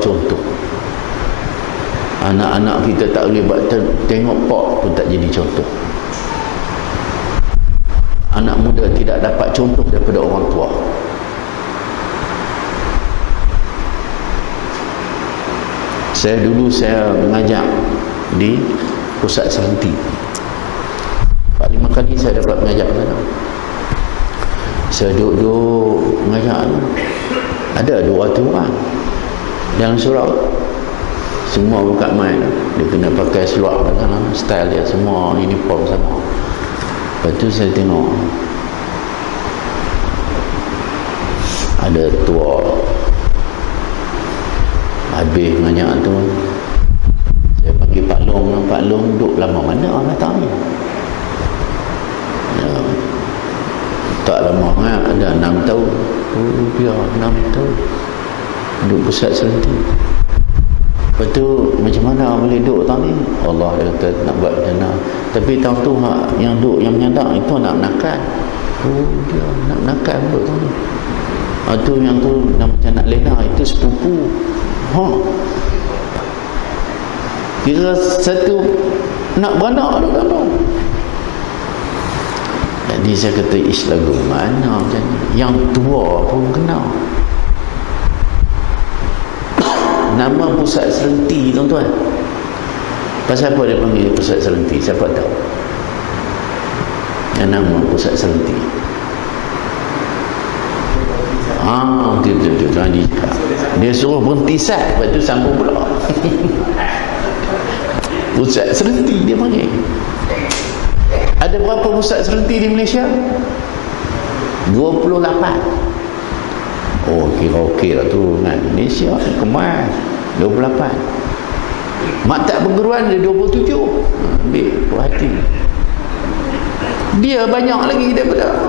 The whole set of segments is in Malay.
contoh. Anak-anak kita tak boleh buat, tengok pak pun tak jadi contoh. Anak muda tidak dapat contoh daripada orang tua. Dulu saya mengajar di pusat Serentik. 4-5 kali saya dapat mengajar ke sana. Saya duduk mengajar, ada 200 orang dalam surau. Semua buka main, dia kena pakai seluar kan, style dia semua uniform sama. Lepas tu saya tengok ada tua habis mengajar tu, saya panggil Pak Long duduk lama mana orang datang ni? Ya, tak lama kan, ada 6 tahun. Oh dia 6 tahun duduk pusat Serentik. Lepas tu macam mana boleh duduk tahun ni? Allah dia kata nak buat macam mana. Tapi tahun tu yang duduk, yang menyandang itu nak nakal. Oh dia nak nakal duduk tahun ni. Tu yang tu macam nak lena, itu sepupu. Kira satu nak beranak duduk dalam. Jadi saya kata ish lagu mana macam ni. Yang tua pun kenal. Nama pusat Serentik tuan-tuan. Pasal apa dia panggil pusat Serentik? Siapa tahu? Yang nama pusat Serentik. Betul. Dia suruh berhenti sat, lepas tu sambung pula. Pusat Serentik dia panggil. Ada berapa pusat Serentik di Malaysia? 28. Oh, kira okey lah tu kan. Malaysia kemas 28. Maktab perguruan dia 27. Ambil perhati. Dia banyak lagi daripada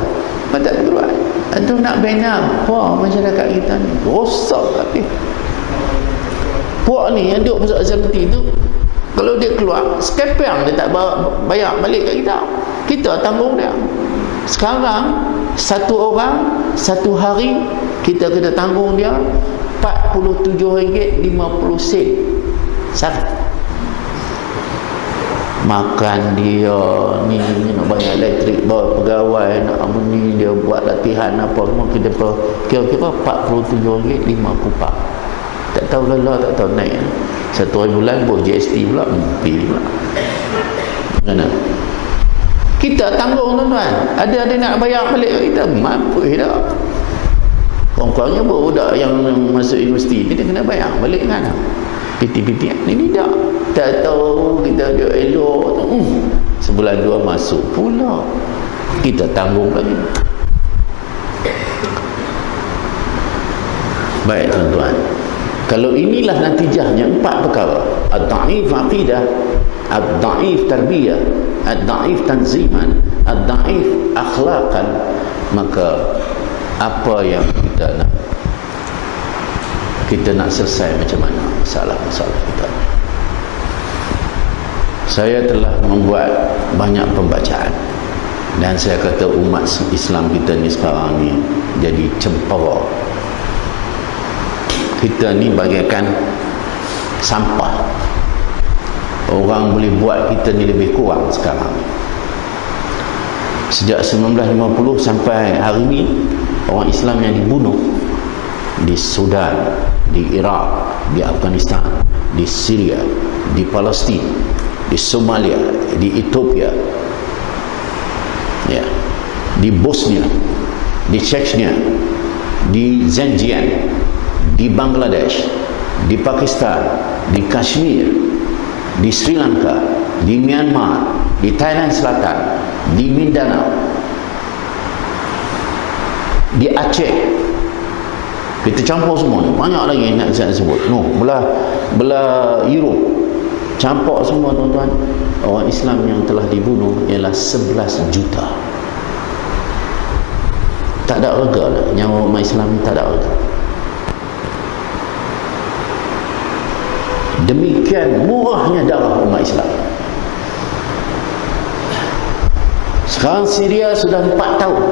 maktab perguruan. Itu nak bina apa masyarakat kita ni? Rosak tapi. Puak ni yang duduk pusat Serentik tu, kalau dia keluar, skepeng dia tak bayar balik kat kita. Kita tanggung dia. Sekarang satu orang satu hari kita kena tanggung dia RM47.50 sehari. Makan dia ni nak bayar elektrik, bawa pegawai, nak ni dia buat latihan apa semua, kita kira-kira RM47.50. Tak tahu lelah, tak tahu naik. Satu hari bulan buat GST pula, MP pula. Mana? Kita tanggung tuan-tuan. Ada nak bayar balik kita, mampu dah. Kurang-kurangnya budak yang masuk universiti ni dia kena bayar balik kan. PT-PT ni tak tahu kita dia elok tu. Sebulan 2 masuk pula. Kita tanggung lagi. Baik tuan-tuan. Kalau inilah natijahnya 4 perkara. Ad-da'if aqidah, ad-da'if tarbiyah, ad-da'if tanziman, ad-da'if akhlaqan, maka apa yang kita nak selesai macam mana masalah-masalah kita. Saya telah membuat banyak pembacaan dan saya kata umat Islam kita ni sekarang ni jadi cempara. Kita ni bagaikan sampah. Orang boleh buat kita ni lebih kurang sekarang. Sejak 1950 sampai hari ni, orang Islam yang dibunuh di Sudan, di Iraq, di Afghanistan, di Syria, di Palestin, di Somalia, di Ethiopia, ya, di Bosnia, di Chechnya, di Xinjiang, di Bangladesh, di Pakistan, di Kashmir, di Sri Lanka, di Myanmar, di Thailand Selatan, di Mindanao, di Aceh. Kita campur semua ni. Banyak lagi yang nak saya sebut. Belah Europe, campur semua tuan-tuan. Orang Islam yang telah dibunuh ialah 11 juta. Tak ada harga lah. Nyawa umat Islam ni tak ada harga. Demikian murahnya darah umat Islam. Sekarang Syria sudah 4 tahun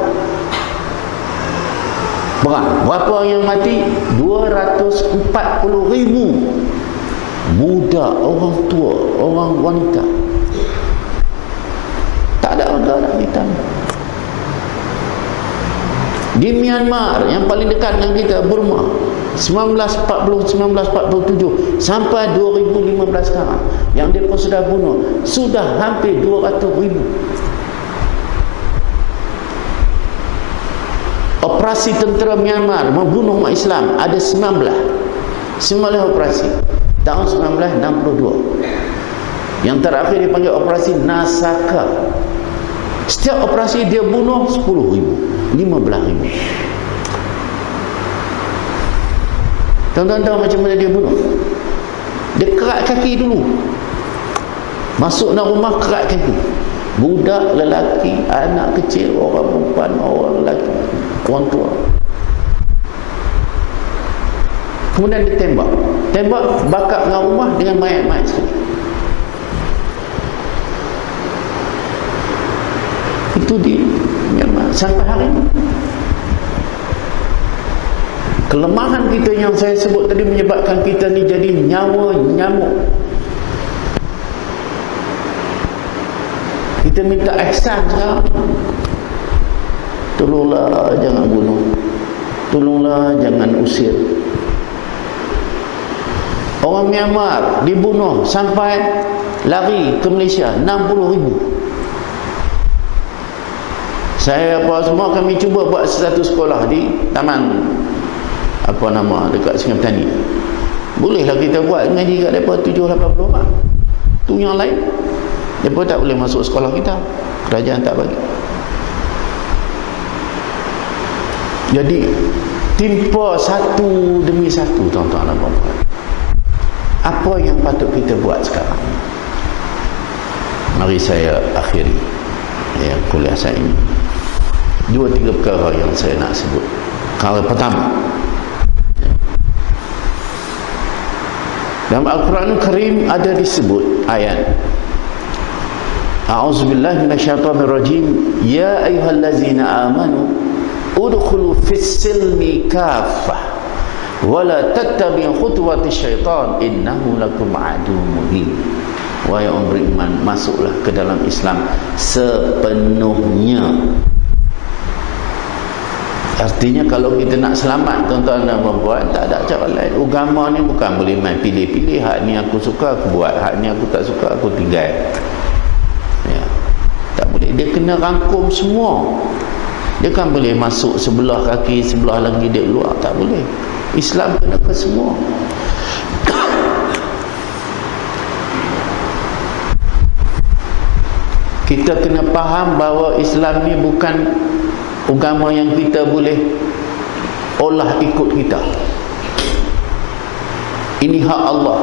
Perang. Berapa yang mati? 240,000 budak, orang tua, orang wanita. Tak ada negara kita. Di Myanmar yang paling dekat dengan kita, Burma, 1947 sampai 2015 sekarang, yang mereka sudah bunuh sudah hampir 200,000. Operasi tentera Myanmar membunuh umat Islam ada 19 operasi tahun 1962. Yang terakhir dipanggil operasi Nasaka. Setiap operasi dia bunuh 10,000, 15,000. Tuan-tuan tahu macam mana dia bunuh? Dia kerat kaki dulu. Masuk dalam rumah, kerat kaki. Budak, lelaki, anak kecil, orang perempuan, orang lelaki, orang tua. Kemudian ditembak. Tembak, bakar dengan rumah dengan mayat-mayat sekali. Itu di Myanmar sampai hari ini. Kelemahan kita yang saya sebut tadi menyebabkan kita ni jadi nyawa nyamuk. Kita minta ihsan sekarang. Tolonglah jangan bunuh. Tolonglah jangan usir. Orang Myanmar dibunuh sampai lari ke Malaysia 60,000. Saya apa semua kami cuba buat satu sekolah di taman apa nama dekat Sungai Petani. Bolehlah kita buat ngaji kat depa 7-80 orang. Tu yang lain depa tak boleh masuk sekolah kita. Kerajaan tak bagi. Jadi timpa satu demi satu, tuan-tuan dan puan-puan. Apa yang patut kita buat sekarang? Mari saya akhiri kuliah saya ini. 2-3 perkara yang saya nak sebut. Perkara pertama, dalam Al-Quran Karim ada disebut ayat A'udzubillahi minasyaitonirrajim, ya ayyuhallazina amanu udkhulu fis-silmi kaffah wa la tattabi'u khutuwati syaitan innahu lakum aduwwun mubin. Wahai orang beriman, masuklah ke dalam Islam sepenuhnya. Artinya kalau kita nak selamat, tuan-tuan dan puan-puan, tak ada cara lain. Agama ni bukan boleh main pilih-pilih. Hak ni aku suka aku buat, hak ni aku tak suka aku tinggal. Ya. Tak boleh. Dia kena rangkum semua. Dia kan boleh masuk sebelah kaki, sebelah lagi dia keluar. Tak boleh. Islam kena ke semua. Kita kena faham bahawa Islam ni bukan agama yang kita boleh olah ikut kita. Ini hak Allah.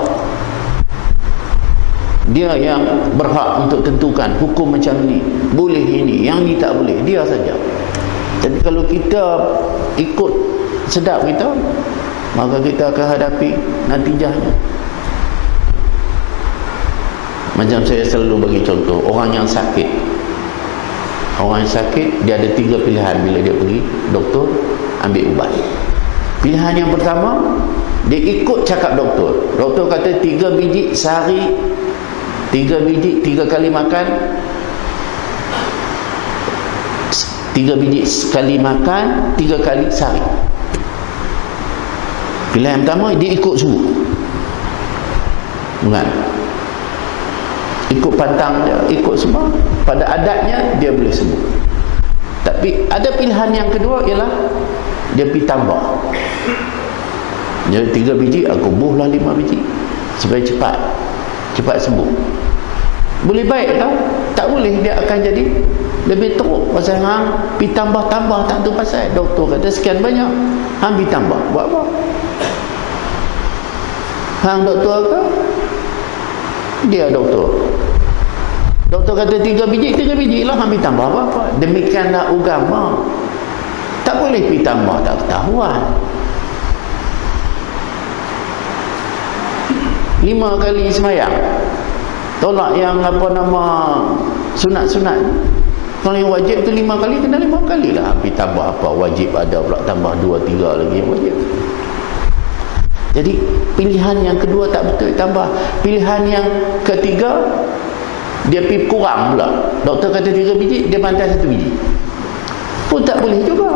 Dia yang berhak untuk tentukan hukum macam ni, boleh ini, yang ni tak boleh, dia saja. Jadi kalau kita ikut sedap kita, maka kita akan hadapi natijahnya. Macam saya selalu bagi contoh, orang yang sakit. Orang yang sakit, dia ada 3 pilihan bila dia pergi doktor ambil ubat. Pilihan yang pertama, dia ikut cakap doktor. Doktor kata 3 biji sehari, 3 biji 3 kali makan, 3 biji sekali makan, 3 kali sehari. Pilihan pertama, dia ikut semua. Bukan? Ikut pantang dia, ikut semua. Pada adatnya dia boleh sembuh. Tapi ada pilihan yang kedua ialah dia pergi tambah. Jadi 3 biji aku buhlah 5 biji supaya cepat sembuh. Boleh baik tak? Tak boleh, dia akan jadi lebih teruk. Pasal hang pergi tambah-tambah tak tu pasal doktor kata sekian banyak, hang pergi tambah. Buat apa? Hang doktor ke? Dia doktor. Doktor kata 3 biji lah, ambil tambah apa-apa. Demikianlah agama. Tak boleh pergi tambah, tak ketahuan. 5 kali semayang, tolak yang apa nama sunat-sunat, Kalau yang wajib tu 5 kali, kena 5 kali lah. Habis tambah apa wajib ada pula, tambah 2, 3 lagi yang wajib. Jadi pilihan yang kedua tak betul tambah. Pilihan yang ketiga dia pergi kurang pula. Doktor kata 3 biji, dia pantas 1 biji. Pun tak boleh juga.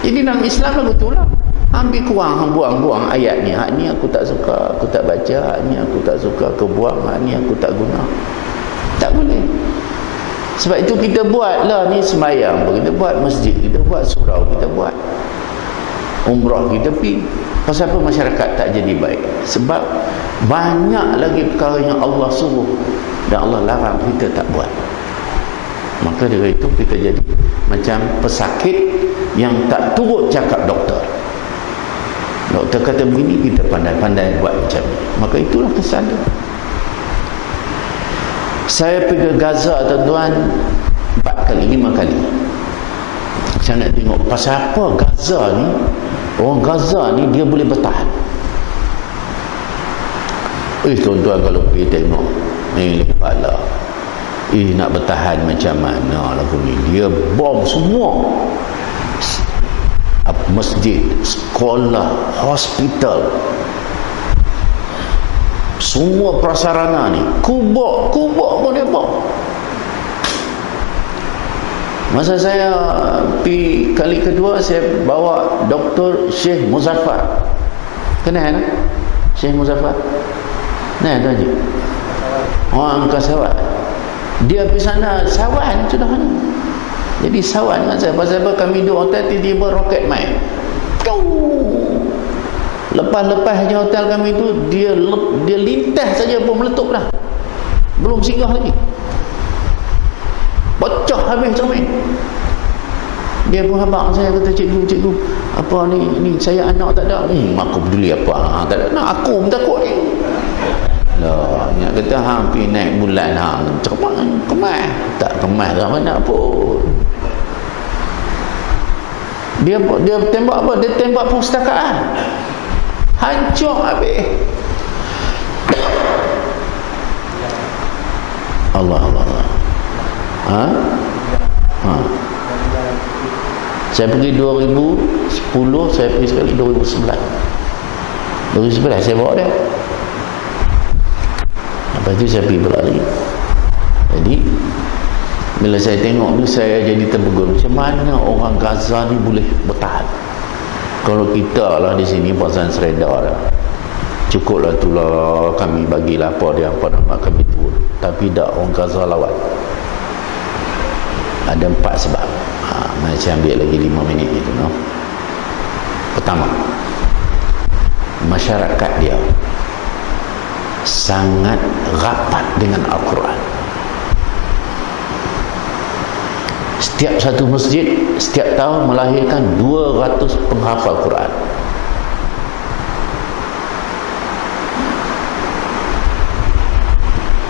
Jadi dalam Islam lah betul lah. Ambil kurang, buang-buang ayat ni. Hak ni aku tak suka, aku tak baca. Hak ni aku tak suka, aku buang. Hak ni aku tak guna. Tak boleh. Sebab itu kita buatlah ni sembahyang, kita buat masjid, kita buat surau, kita buat umrah, kita pergi. Pasal apa masyarakat tak jadi baik? Sebab banyak lagi perkara yang Allah suruh dan Allah larang, kita tak buat. Maka dari itu kita jadi macam pesakit yang tak turut cakap doktor. Doktor kata begini, kita pandai-pandai buat macam ni. Maka itulah kesan dia. Saya pergi ke Gaza tuan-tuan 4 kali, 5 kali. Saya nak tengok pasal apa Gaza ni. Orang Gaza ni dia boleh bertahan. Tuan-tuan kalau pergi tengok ni kepala. Nak bertahan macam mana lagu ni. Dia bom semua. Masjid, sekolah, hospital, semua prasarana ni kubur pun dia bom. Masa saya pergi kali kedua, saya bawa Dr. Syekh Muzaffar. Kenal tak? Syekh Muzaffar? Nah, tuan Haji. Orang Angkasa. Dia pergi sana sawan sudah ni. Jadi sawan dengan saya. Pasal apa kami duduk hotel, tiba-tiba roket main. Lepas-lepas je hotel kami tu, dia lintas saja pun meletup dah. Belum singgah lagi. Pecah habis sampai. Dia pun habaq saya, kata cikgu, apa ni saya anak tak ada. Aku peduli apa, tak ada anak, aku pun takut ni. Lah, nak kata hang pergi naik bulan hang kemas. Tak kemas dah mana pun. Dia tembak apa? Dia tembak perpustakaan. Hancur habis. Allah. Saya pergi 2010, saya pergi sekali 2011 saya bawa dia. Lepas tu saya pergi berlari. Jadi bila saya tengok ni, saya jadi terpegun. Macam mana orang Gaza ni boleh bertahan? Kalau kita lah di sini pasal sereda dah, cukuplah itulah kami bagilah apa dia apa nama kami turun. Tapi tak, orang Gaza lawan. Ada 4 sebab. Saya ambil lagi 5 minit itu. No? Pertama, masyarakat dia sangat rapat dengan Al-Quran. Setiap satu masjid setiap tahun melahirkan 200 penghafal Quran.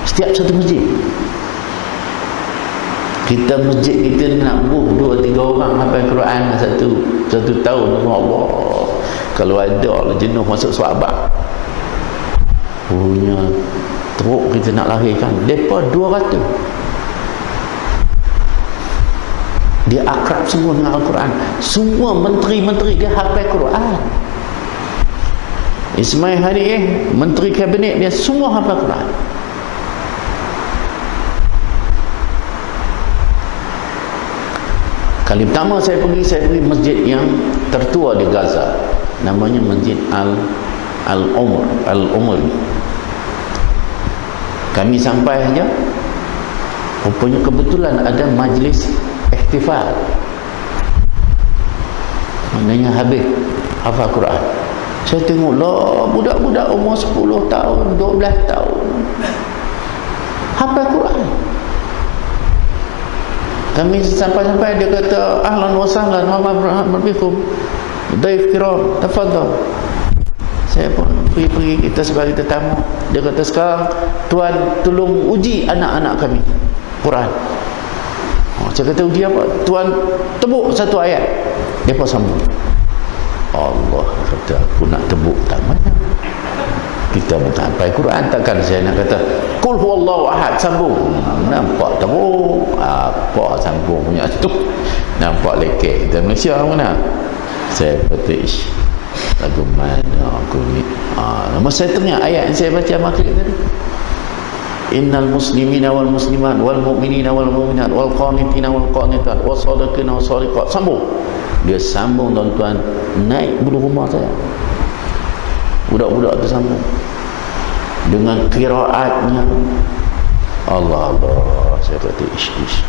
Setiap satu masjid. Kita masjid kita nak 2-3 orang hafal Quran satu tahun. Allah, kalau ada jenuh masuk sahabat punya teruk kita nak lahirkan. Mereka 200. Dia akrab semua dengan Al-Quran. Semua menteri-menteri dia hafal Quran. Ismail Hanieh, menteri kabinet dia semua hafal Quran. Kali pertama saya pergi masjid yang tertua di Gaza. Namanya Masjid Al-Umar. Kami sampai saja, rupanya kebetulan ada majlis ihtifal. Maknanya habis hafal Quran. Saya tengok lah budak-budak umur 10 tahun, 12 tahun hafal Quran. Kami sampai-sampai dia kata ahlan wa sahlan wa marhaban bikum daif kiram tafadhal. Saya pun pergi kita sebagai tetamu. Dia kata sekarang tuan tolong uji anak-anak kami Quran. Saya kata uji apa? Tuan tebuk satu ayat. Dia pun sambung. Allah kata aku nak tebuk tak mana. Kita bukan sampai Quran, takkan saya nak kata Qul huwallahu ahad, sambung. Nampak teruk apa sambung punya tu. Nampak lekek kita Malaysia mana. Saya petik lagu mana aku ni. Masa saya tengah ayat yang saya baca maghrib tadi. Innal muslimina wal muslimat wal mu'minina wal mu'minat wal qanitina wal qanitat was sadiqina was sadiqat. Sambung. Dia sambung tuan-tuan, naik bulu rumah saya. Budak-budak tu sambung dengan qiraatnya. Allah saya kata ish.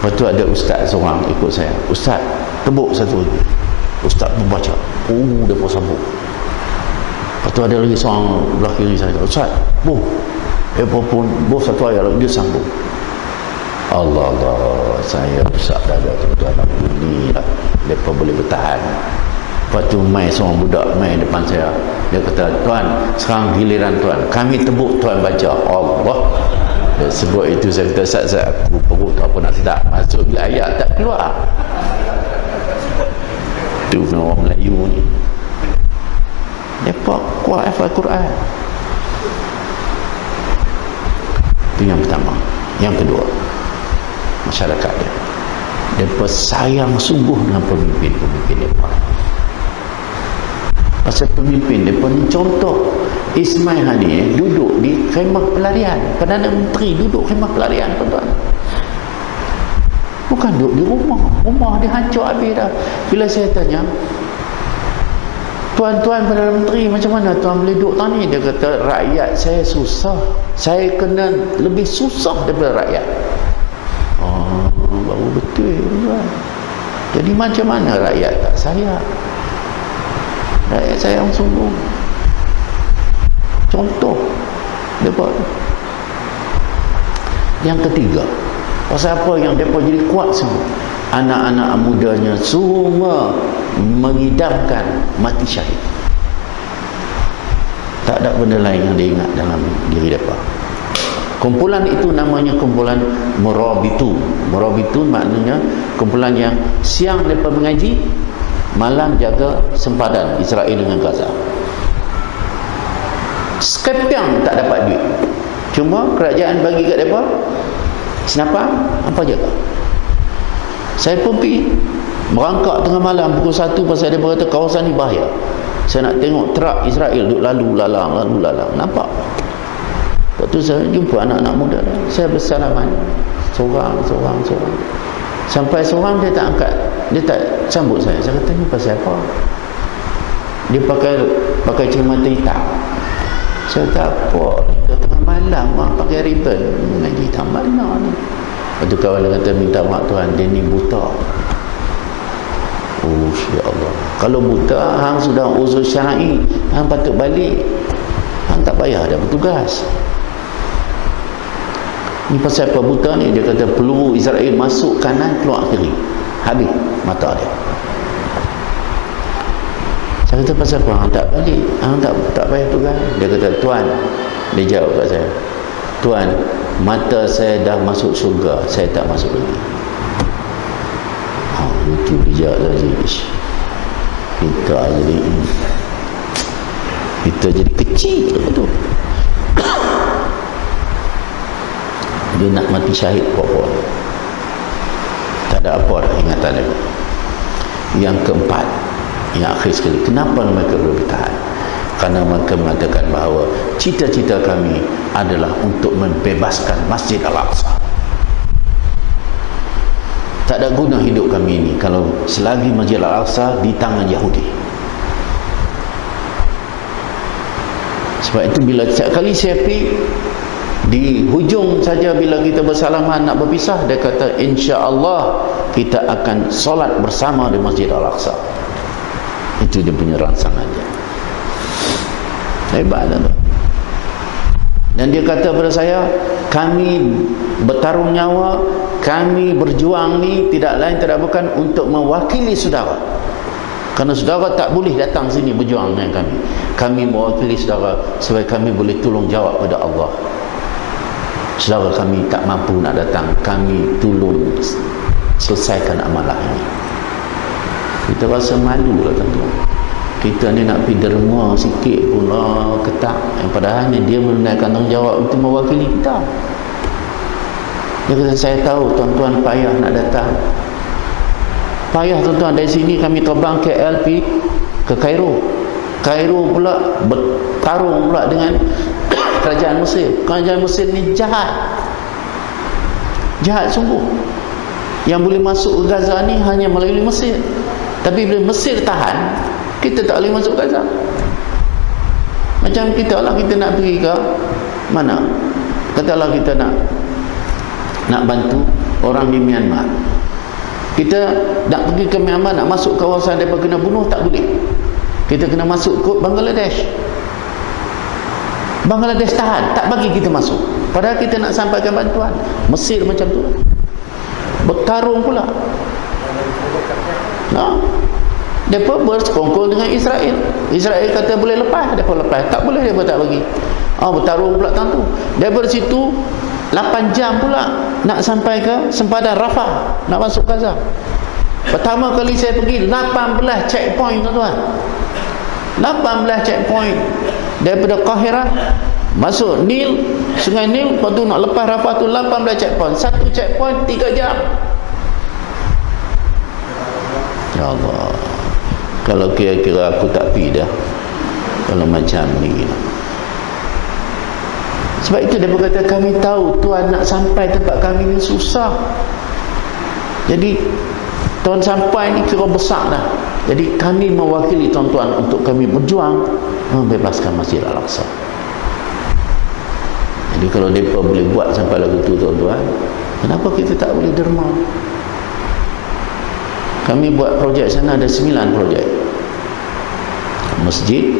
Lepas tu ada ustaz seorang ikut saya. Ustaz tebuk satu lagi. Ustaz pun baca. Dia pun sambung. Lepas tu ada lagi seorang belah kiri saya. Ustaz pun satu ayat dia sambung. Allah saya rusak dada tuan-tuan. Ni lah mereka boleh bertahan. Lepas tu mai seorang budak mai depan saya. Dia kata, tuan, sekarang giliran tuan, kami tebuk tuan baca. Allah. Dia sebut itu, saya kata, Ustaz, aku perut tak apa nak sedap. Masuk bila ayat tak keluar. Itu orang Melayu ni. Mereka kuat hafal Quran. Itu yang pertama. Yang kedua, masyarakat dia. Mereka sayang sungguh dengan pemimpin-pemimpin mereka. Pasal pemimpin mereka ni contoh. Ismail Haniyeh duduk di khemah pelarian. Perdana Menteri duduk khemah pelarian, tuan-tuan. Bukan duduk di rumah. Rumah dia hancur habis dah. Bila saya tanya, tuan-tuan Perdana Menteri, macam mana tuan boleh duduk tani? Dia kata, rakyat saya susah. Saya kena lebih susah daripada rakyat. Baru betul, tuan. Jadi macam mana rakyat tak sayang? Rakyat sayang sungguh. Contoh depa. Yang ketiga, pasal apa yang depa jadi kuat semua? Anak-anak mudanya semua mengidamkan mati syahid. Tak ada benda lain yang dia ingat dalam diri depa. Kumpulan itu namanya kumpulan Murabitun. Murabitun maknanya kumpulan yang siang mereka mengaji, malam jaga sempadan Israel dengan Gaza. Sekepiang tak dapat duit. Cuma kerajaan bagi kat mereka senapan, apa jaga. Saya pun pergi merangkak tengah malam pukul 1 pasal dia berkata kawasan ni bahaya. Saya nak tengok truk Israel duk lalu lalang. Nampak? Lepas tu saya jumpa anak-anak muda dah. Saya bersalaman seorang. Sampai seorang dia tak angkat, dia tak sambut saya. Saya kata, ni pasal apa? Dia pakai cermata hitam. Saya kata, apa? Dia tengah malam pakai ribbon. Mengaji hitam mana ni? Lepas tu kawan dia kata, minta maaf Tuhan, dia ni buta. Ya Allah. Kalau buta, hang sudah uzur syar'i, hang patut balik. Hang tak payah ada bertugas. Ni pasal apa buta ni? Dia kata peluru Israel masuk kanan, keluar kiri. Habis mata dia. Saya kata pasal apa? Hang tak balik. Hang tak payah tugas. Dia kata, Tuan, dia jawab kat saya, Tuan, mata saya dah masuk syurga, saya tak masuk lagi. Itu dia jawab lagi. Kita jadi kecil betul. Dia nak mati syahid apa-apa. Tak ada apa dah ingatan dia. Yang keempat, yang akhir sekali, kenapa mereka boleh bertahan? Kerana mereka mengatakan bahawa cita-cita kami adalah untuk membebaskan Masjid Al-Aqsa. Tak ada guna hidup kami ini kalau selagi Masjid Al-Aqsa di tangan Yahudi. Sebab itu bila setiap kali saya pergi di hujung saja bila kita bersalaman nak berpisah, dia kata insya-Allah kita akan solat bersama di Masjid Al-Aqsa. Itu dia punya rangsangan dia. Hebat tu. Dan dia kata kepada saya, kami bertaruh nyawa, kami berjuang ni tidak lain tidak bukan untuk mewakili saudara. Kerana saudara tak boleh datang sini berjuang dengan kami. Kami mewakili saudara supaya kami boleh tolong jawab pada Allah. Saudara kami tak mampu nak datang, kami tolong selesaikan amalan ini. Kita rasa malu lah tuan-tuan. Kita ni nak pergi derma sikit pula ketak, yang padahal ni dia menunaikan tanggungjawab itu mewakili kita. Dia kata, saya tahu tuan-tuan payah nak datang. Payah tuan-tuan, dari sini kami terbang ke LP ke Kairo. Kairo pula bertarung pula dengan kerajaan Mesir. Kerajaan Mesir ni jahat. Jahat sungguh. Yang boleh masuk ke Gaza ni hanya melalui Mesir. Tapi bila Mesir tahan, kita tak boleh masuk Gaza. Macam kita lah, kita nak pergi ke mana? Katalah kita nak bantu orang di Myanmar. Kita nak pergi ke Myanmar, nak masuk kawasan mereka kena bunuh, tak boleh. Kita kena masuk ke Bangladesh. Bangladesh tahan, tak bagi kita masuk. Padahal kita nak sampaikan bantuan. Mesir macam tu, bertarung pula. Nah, mereka bersekongkol dengan Israel. Israel kata boleh lepas, mereka lepas. Tak boleh, mereka tak bagi. Bertarung pula tentu. Daripada situ 8 jam pula nak sampai ke sempadan Rafah, nak masuk Gaza. Pertama kali saya pergi 18 checkpoint tuan-tuan. 18 checkpoint. Daripada Qahirah masuk Nil, Sungai Nil, lepas tu nak lepas Rafah tu 18 checkpoint. Satu checkpoint 3 jam. Ya Allah, kalau kira-kira aku tak pergi dah kalau macam ni. Sebab itu dia berkata, kami tahu Tuan nak sampai tempat kami ni susah. Jadi Tuan sampai ni kira besar dah. Jadi kami mewakili tuan-tuan untuk kami berjuang membebaskan Masjid Al-Aqsa. Jadi kalau mereka boleh buat sampai lagu tu tuan-tuan, kenapa kita tak boleh derma? Kami buat projek sana ada 9 projek. Masjid,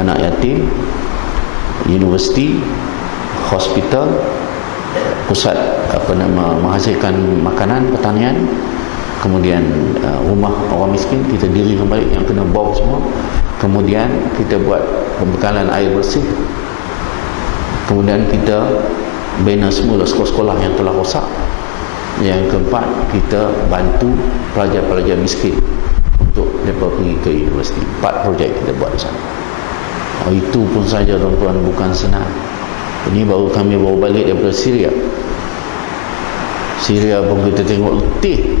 anak yatim, universiti, hospital, pusat menghasilkan makanan, pertanian, kemudian rumah orang miskin kita dirikan balik yang kena bom semua, kemudian kita buat pembekalan air bersih, kemudian kita bina semula sekolah-sekolah yang telah rosak. Yang keempat, kita bantu pelajar-pelajar miskin untuk mereka pergi ke universiti. 4 projek kita buat di sana. Itu pun saja tuan-tuan, bukan senang. Ini baru kami bawa balik daripada Syria. Syria pun kita tengok letih,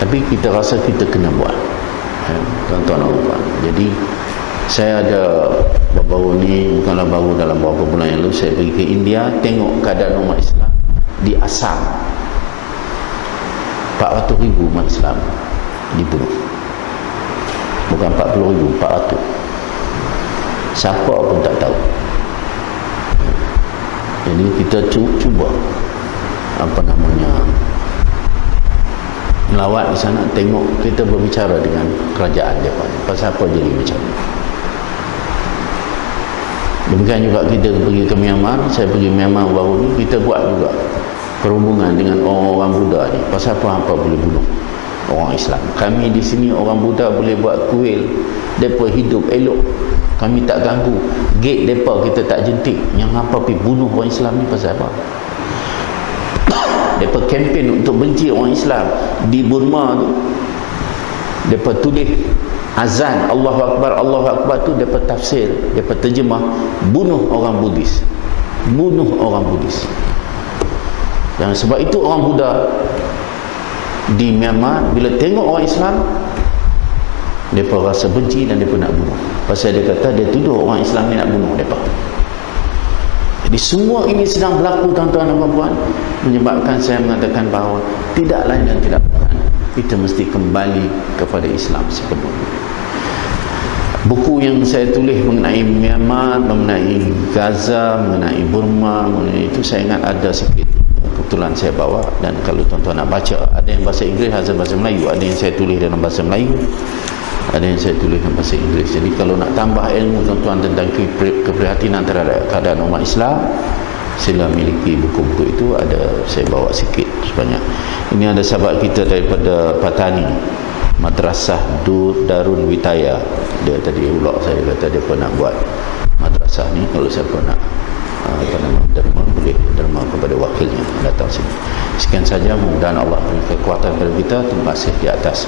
tapi kita rasa kita kena buat, tuan-tuan dan puan. Jadi saya ada baru ni, bukanlah baru, dalam beberapa bulan yang lalu saya pergi ke India, tengok keadaan umat Islam di Assam. 400,000 umat Islam dibunuh. Bukan 40,000, 400. Siapa pun tak tahu. Jadi kita cuba melawat di sana, tengok, kita berbicara dengan kerajaan mereka pasal apa jadi macam ni. Demikian juga kita pergi ke Myanmar. Saya pergi Myanmar baru ni, kita buat juga perhubungan dengan orang Buddha ni. Pasal apa boleh bunuh orang Islam. Kami di sini orang Buddha boleh buat kuil, mereka hidup elok, kami tak ganggu. Gate mereka kita tak jentik. Yang apa pergi bunuh orang Islam ni pasal apa? Mereka kempen untuk benci orang Islam. Di Burma tu mereka tulis azan Allahu Akbar, Allahu Akbar tu mereka tafsir, mereka terjemah bunuh orang Buddhis. Bunuh orang Buddhis. Dan sebab itu orang Buddha di Myanmar bila tengok orang Islam, mereka rasa benci dan mereka nak bunuh. Pasal dia kata dia tuduh orang Islam ni nak bunuh mereka. Jadi semua ini sedang berlaku tuan-tuan dan puan-puan, menyebabkan saya mengatakan bahawa tidak lain dan tidak bukan, kita mesti kembali kepada Islam sepenuhnya. Buku yang saya tulis mengenai Myanmar, mengenai Gaza, mengenai Burma, mengenai itu, saya ingat ada sikit, kebetulan saya bawa. Dan kalau tuan-tuan nak baca, ada yang bahasa Inggeris, ada bahasa Melayu, ada yang saya tulis dalam bahasa Melayu, ada yang saya tulis dalam bahasa Inggeris. Jadi kalau nak tambah ilmu tuan-tuan tentang keprihatinan terhadap keadaan umat Islam, sila miliki buku-buku itu. Ada saya bawa sikit sebanyak. Ini ada sahabat kita daripada Patani, Madrasah Darul Witaya. Dia tadi ulak saya kata dia pun nak buat madrasah ni. Kalau siapa nak derma, boleh derma kepada wakilnya datang sini. Sekian saja, mudah-mudahan Allah beri kekuatan kepada kita. Terima kasih di atas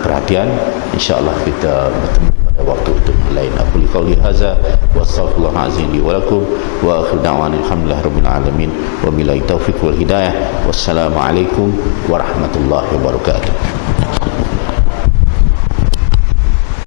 perhatian. InsyaAllah kita bertemu pada waktu itu lain. Aku li qauli hadza wa astaghfirullah azim li wa lakum wa akhir da'wana alhamdulillah rabbil alamin wa billahi taufiq wal hidayah. Wassalamu alaikum warahmatullahi wabarakatuh.